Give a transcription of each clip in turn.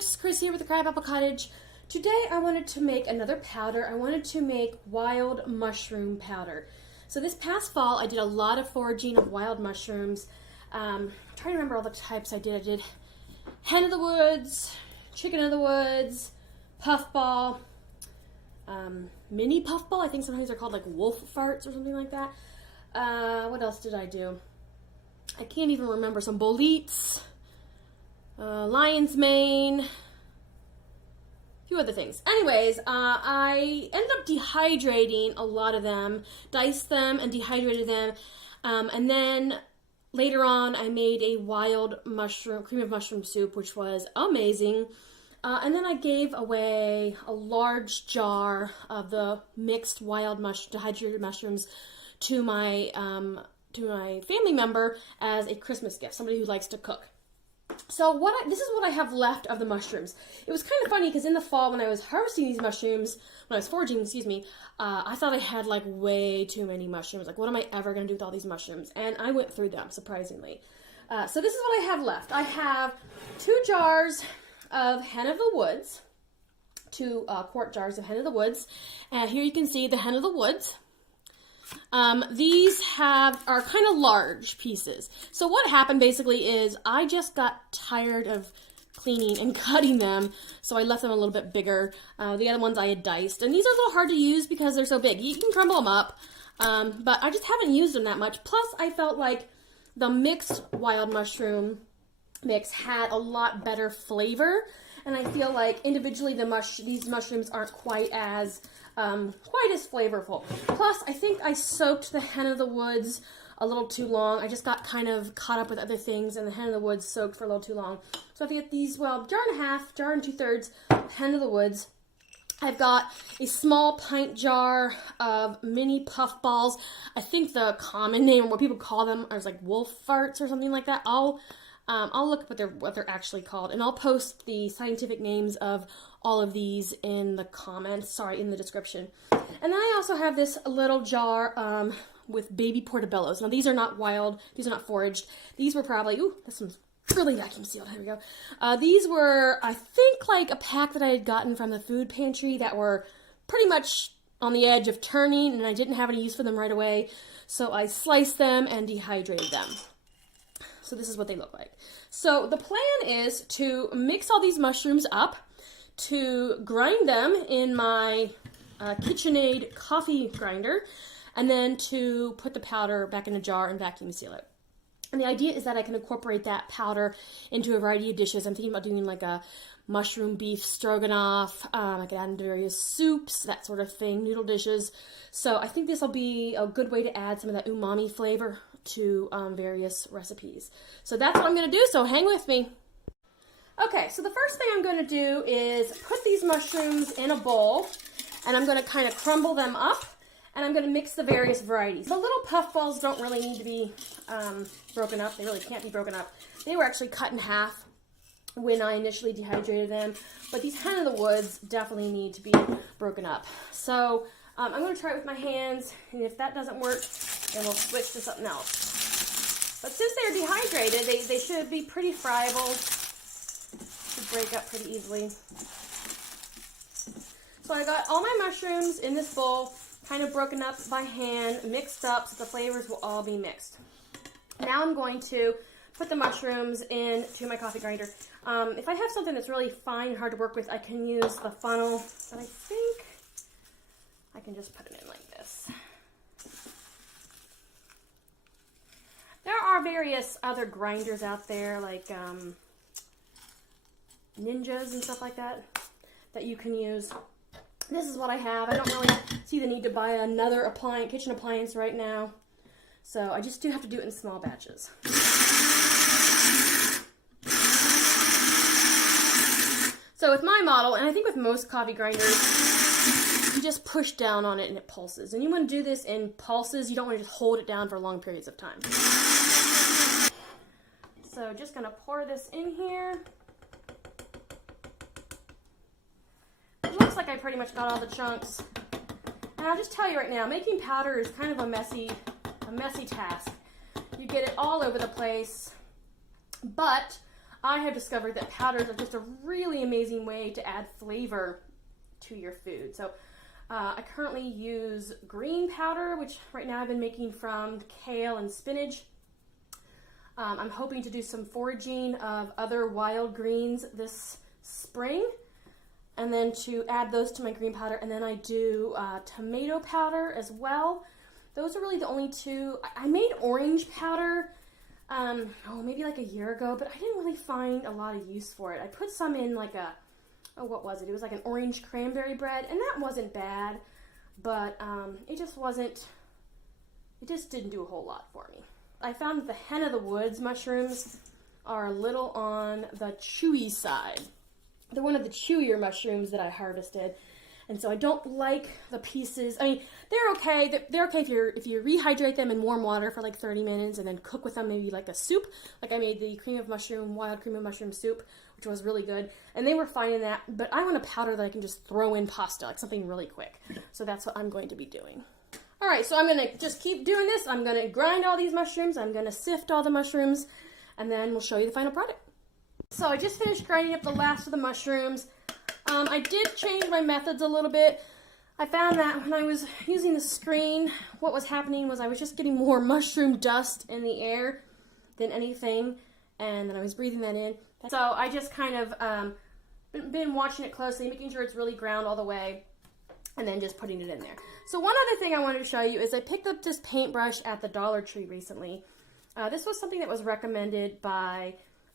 folks, Chris here with the Crabapple Cottage. Today I wanted to make another powder. I wanted to make wild mushroom powder. So this past fall I did a lot of foraging of wild mushrooms. I'm trying to remember all the types I did. I did hen-of-the-woods, chicken-of-the-woods, puffball, mini puffball. I think sometimes they're called like wolf farts or something like that. What else did I do? I can't even remember. Some boletes. Lion's mane, a few other things. Anyways, I ended up dehydrating a lot of them, diced them and dehydrated them, and then later on I made a wild mushroom, cream of mushroom soup, which was amazing. And then I gave away a large jar of the mixed wild dehydrated mushrooms to my family member as a Christmas gift, somebody who likes to cook. So this is what I have left of the mushrooms. It was kind of funny because in the fall when I was harvesting these mushrooms, when I was foraging, I thought I had like way too many mushrooms. Like, what am I ever going to do with all these mushrooms? And I went through them, surprisingly. So this is what I have left. I have 2 jars of hen-of-the-woods, 2 quart jars of hen-of-the-woods. And here you can see the hen-of-the-woods. These are kind of large pieces. So what happened basically is I just got tired of cleaning and cutting them, so I left them a little bit bigger. The other ones I had diced, and these are a little hard to use because they're so big. You can crumble them up, but I just haven't used them that much. Plus, I felt like the mixed wild mushroom mix had a lot better flavor, and I feel like individually these mushrooms aren't quite as flavorful. Plus, I think I soaked the hen-of-the-woods a little too long. I just got kind of caught up with other things, and the hen-of-the-woods soaked for a little too long. So I have to get these, jar and a half, jar and 2/3 hen-of-the-woods. I've got a small pint jar of mini puffballs. I think the common name, what people call them, is like wolf farts or something like that. I'll look up what they're actually called, and I'll post the scientific names of all of these in the comments, in the description. And then I also have this little jar with baby portobellos. Now these are not wild, these are not foraged. These were probably, this one's really vacuum sealed, here we go. These were, I think, like a pack that I had gotten from the food pantry that were pretty much on the edge of turning, and I didn't have any use for them right away. So I sliced them and dehydrated them. So this is what they look like. So the plan is to mix all these mushrooms up, to grind them in my KitchenAid coffee grinder, and then to put the powder back in a jar and vacuum seal it. And the idea is that I can incorporate that powder into a variety of dishes. I'm thinking about doing like a mushroom beef stroganoff. I could add into various soups, that sort of thing, noodle dishes. So I think this will be a good way to add some of that umami flavor to various recipes. So that's what I'm going to do, so hang with me. Okay, so the first thing I'm going to do is put these mushrooms in a bowl, and I'm going to kind of crumble them up, and I'm going to mix the various varieties. The little puffballs don't really need to be broken up. They really can't be broken up. They were actually cut in half when I initially dehydrated them, but these hen-of-the-woods definitely need to be broken up. So I'm going to try it with my hands, and if that doesn't work, then we'll switch to something else. But since they're dehydrated, they should be pretty friable. Should break up pretty easily. So I got all my mushrooms in this bowl, kind of broken up by hand, mixed up so the flavors will all be mixed. Now I'm going to put the mushrooms into my coffee grinder. If I have something that's really fine and hard to work with, I can use the funnel, but I think I can just put them in like this. There are various other grinders out there, like Ninjas and stuff like that, that you can use. This is what I have. I don't really see the need to buy another kitchen appliance right now. So I just do have to do it in small batches. So with my model, and I think with most coffee grinders, you just push down on it and it pulses. And you want to do this in pulses. You don't want to just hold it down for long periods of time. So just going to pour this in here. It looks like I pretty much got all the chunks. And I'll just tell you right now, making powder is kind of a messy task. You get it all over the place, but I have discovered that powders are just a really amazing way to add flavor to your food. So I currently use green powder, which right now I've been making from kale and spinach. I'm hoping to do some foraging of other wild greens this spring, and then to add those to my green powder. And then I do tomato powder as well. Those are really the only two. I made orange powder maybe like a year ago, but I didn't really find a lot of use for it. I put some in like what was it? It was like an orange cranberry bread, and that wasn't bad, but it just didn't do a whole lot for me. I found that the hen-of-the-woods mushrooms are a little on the chewy side. They're one of the chewier mushrooms that I harvested, and so I don't like the pieces. I mean, they're okay. They're okay if you rehydrate them in warm water for like 30 minutes and then cook with them maybe like a soup. Like I made the wild cream of mushroom soup, which was really good, and they were fine in that. But I want a powder that I can just throw in pasta, like something really quick. So that's what I'm going to be doing. All right, so I'm going to just keep doing this. I'm going to grind all these mushrooms. I'm going to sift all the mushrooms, and then we'll show you the final product. So I just finished grinding up the last of the mushrooms. I did change my methods a little bit. I found that when I was using the screen, what was happening was I was just getting more mushroom dust in the air than anything, and then I was breathing that in. So I just kind of been watching it closely, making sure it's really ground all the way, and then just putting it in there. So one other thing I wanted to show you is I picked up this paintbrush at the Dollar Tree recently. This was something that was recommended by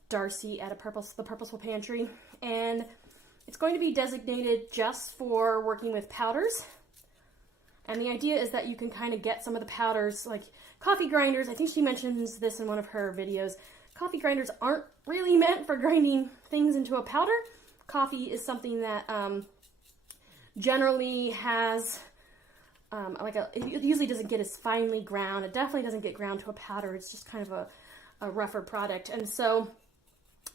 Darcy at the Purposeful Pantry, and it's going to be designated just for working with powders. And the idea is that you can kind of get some of the powders, like coffee grinders. I think she mentions this in one of her videos. Coffee grinders aren't really meant for grinding things into a powder. Coffee is something that generally has it usually doesn't get as finely ground. It definitely doesn't get ground to a powder. It's just kind of a rougher product. And so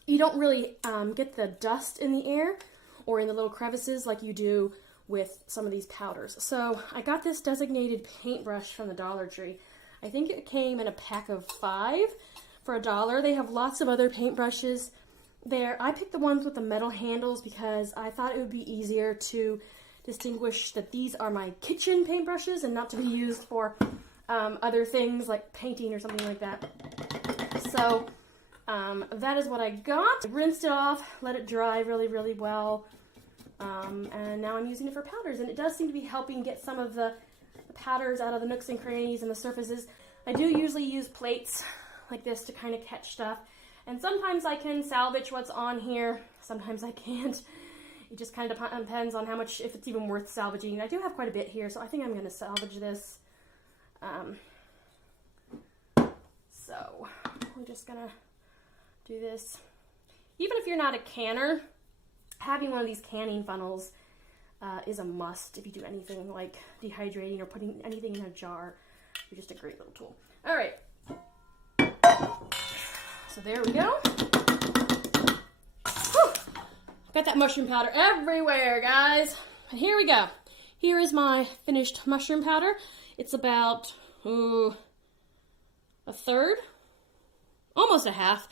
you don't really get the dust in the air or in the little crevices like you do with some of these powders. So I got this designated paintbrush from the Dollar Tree. I think it came in a pack of 5 for $1. They have lots of other paintbrushes there. I picked the ones with the metal handles because I thought it would be easier to distinguish that these are my kitchen paintbrushes and not to be used for other things like painting or something like that. So that is what I got. I rinsed it off, let it dry really, really well, and now I'm using it for powders, and it does seem to be helping get some of the powders out of the nooks and crannies and the surfaces. I do usually use plates like this to kind of catch stuff, and sometimes I can salvage what's on here, sometimes I can't. It just kind of depends on how much, if it's even worth salvaging. I do have quite a bit here, so I think I'm going to salvage this. So I'm just going to do this. Even if you're not a canner, having one of these canning funnels is a must if you do anything like dehydrating or putting anything in a jar. You're just a great little tool. All right. So there we go. Got that mushroom powder everywhere, guys. And here we go. Here is my finished mushroom powder. It's about a third, almost a half,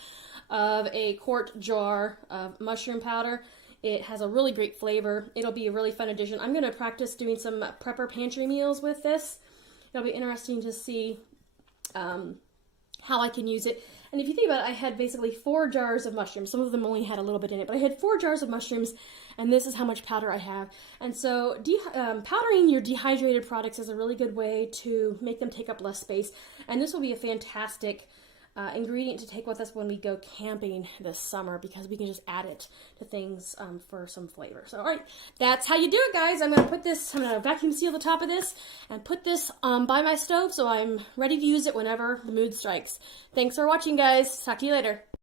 of a quart jar of mushroom powder. It has a really great flavor. It'll be a really fun addition. I'm going to practice doing some prepper pantry meals with this. It'll be interesting to see how I can use it. And if you think about it, I had basically 4 jars of mushrooms. Some of them only had a little bit in it, but I had 4 jars of mushrooms, and this is how much powder I have. And so powdering your dehydrated products is a really good way to make them take up less space. And this will be a fantastic ingredient to take with us when we go camping this summer, because we can just add it to things for some flavor. So, all right, that's how you do it, guys. I'm going to vacuum seal the top of this and put this by my stove so I'm ready to use it whenever the mood strikes. Thanks for watching, guys. Talk to you later.